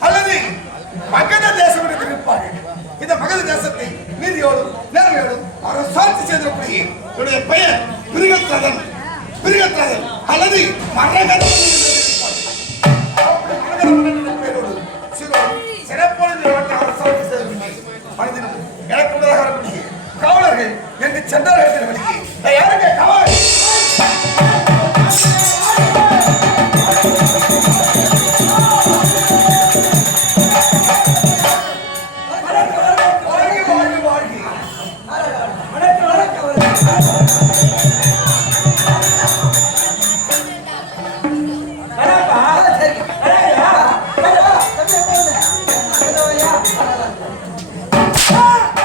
அல்லது மகத தேசம் என்று இருப்பார்கள் இந்த மகத தேசத்தை நீதியோடும் நேர்மையோடும் அவர் சாட்சி செய்திருக்கூடிய இவருடைய பெயர் பிரிகத்ததன் பிரிகத்ததன் அல்லது மரகதன் எனக்கு காவலர்கள் என்று சென்றார்கள் Ah!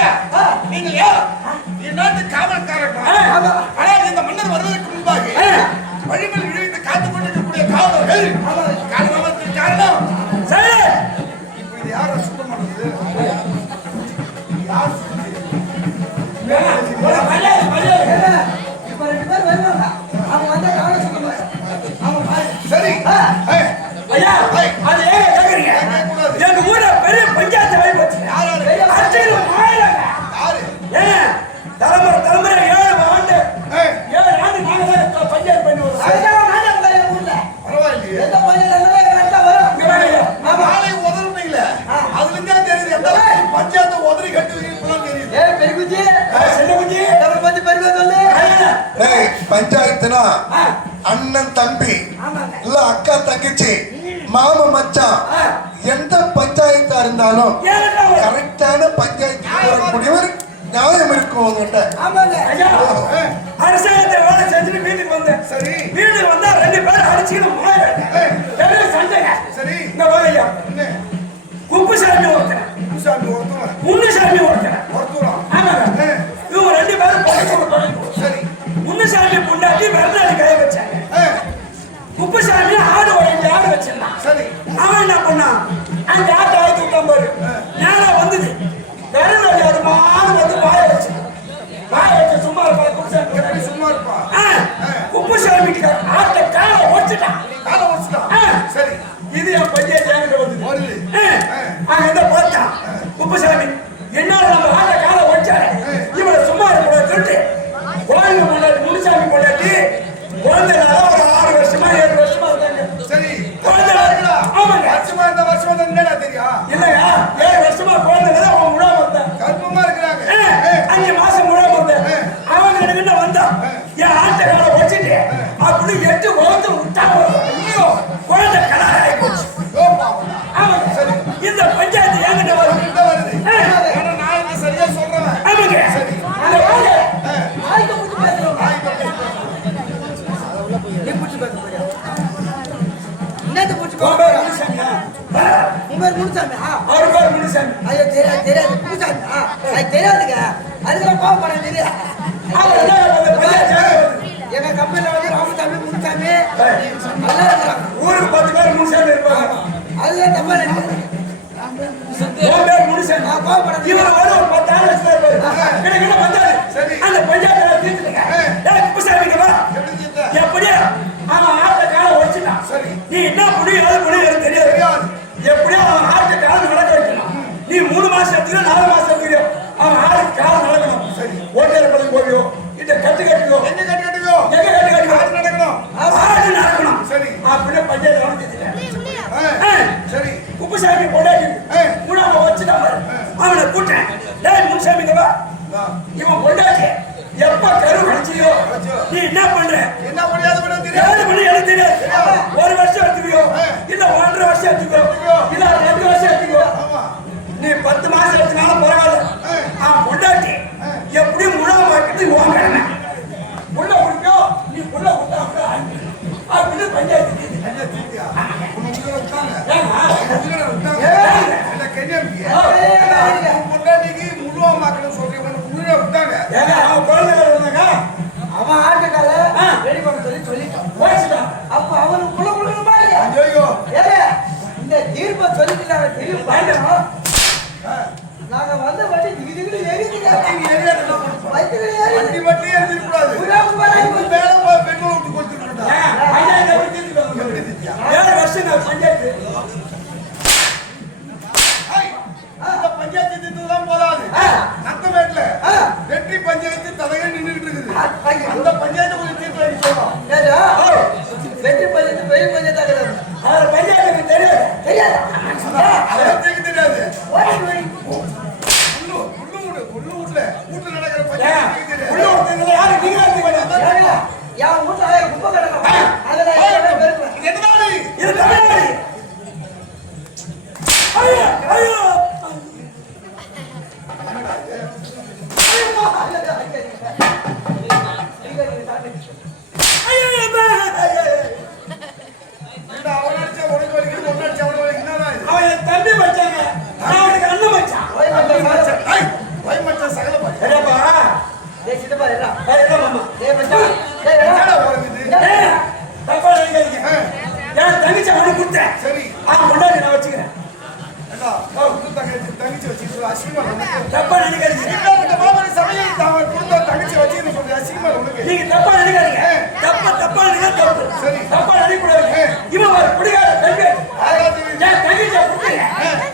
ஏடா நீங்கள் யார்? நாட்டு காவல்காரன் ஆனால் இந்த மன்னர் வருவதற்கு முன்பாக வழிமல் விழுந்து காத்துக் கொண்டிருக்கக்கூடிய காவலர்கள் காரணமாவது காரணம். சரி. இப்போ சுத்தம்? பண்ணது யார் அவங்க சரி. ஐயா அது பார்த்தீங்கன்னா அண்ணன் தம்பி இல்ல அக்கா தங்கச்சி மாம மச்சான் எந்த பஞ்சாயத்தா இருந்தாலும் கரெக்டான பஞ்சாயத்து நியாயம்? இருக்கும் உங்ககிட்ட. அரசாங்கத்தை வேலை செஞ்சுட்டு வீட்டுக்கு வந்தேன். சரி. வீட்டுக்கு வந்தா ரெண்டு பேரும் அடிச்சுக்கணும் முனுசாமியா அவர் பேர் முனுசாமி தெரியாது தெரியாது முனுசாமியா தெரியாதுங்க அதுக்கெல்லாம் கோவப்படாது தெரியா எங்க கம்பெனில வந்து ராமசாமி முனுசாமி நல்லா இருக்கிறாங்க ஊருக்கு பத்து பேர் முனுசாமி இருப்பாங்க அதுல தப்பா இவர் ஒரு பத்தாயிரம் லட்சம் பேர் வந்தாரு அந்த பஞ்சாயத்துல தீர்த்துட்டு எப்படியா அவன் ஆத்த காலை உடச்சுட்டான் நீ என்ன முடியும் எது தெரியாது எப்படியோ அவன் நாட்டை காலம் நடக்க வைக்கணும். நீ மூணு மாசம் எடுத்துக்கோ நாலு மாசம் நாங்க வந்த வண்டி திகு திகுனு எரிஞ்சுங்க வயிற்றுல ஏறி வண்டி வண்டி எரிஞ்சிடக்கூடாது மேல பெட்ரோல் விட்டு கொடுத்துருக்கோம் ஏழு வருஷம் நான் பஞ்சாயத்து பஞ்சாயத்து தான் போதாது நத்தமேட்டில் வெற்றி பஞ்சாயத்து தலைகள் நின்றுட்டு இருக்குது அந்த தங்கச்சி அவனு கொடுத்த சரி அவன் கொண்டாடி நான் வச்சுக்கிறேன் தங்கச்சி வச்சு அசிங்கமா தப்பா நினைக்காதீங்க. சமையல் அவன் கொடுத்த தங்கச்சி வச்சு சொல்றேன் அசிங்கமா உனக்கு நீங்க தப்பா நினைக்காதீங்க. தப்பா தப்பா நினைக்க தப்பு சரி தப்பா நினைக்கூடாது இவன் ஒரு குடிகார தங்கச்சி தங்கச்சி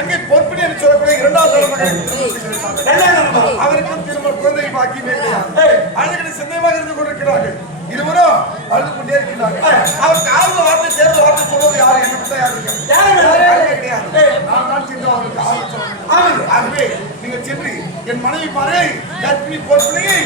தங்கை பொறுப்பினை என்று சொல்லக்கூடிய இரண்டாவது தலைமகன் அவருக்கும் திரும்ப குழந்தை பாக்கியமே அழகடி சிந்தமாக இருந்து கொண்டிருக்கிறார்கள். இருவரும் அழுது கொண்டே இருக்கிறார்கள். அவர் காதல் வார்த்தை தேர்ந்த வார்த்தை சொல்வது யாரு என்ன யாரு கிடையாது நான் தான் சென்று அவருக்கு ஆதரவு ஆகவே நீங்கள் சென்று என் மனைவி பாரு கர்ப்பிணி பொறுப்பினையை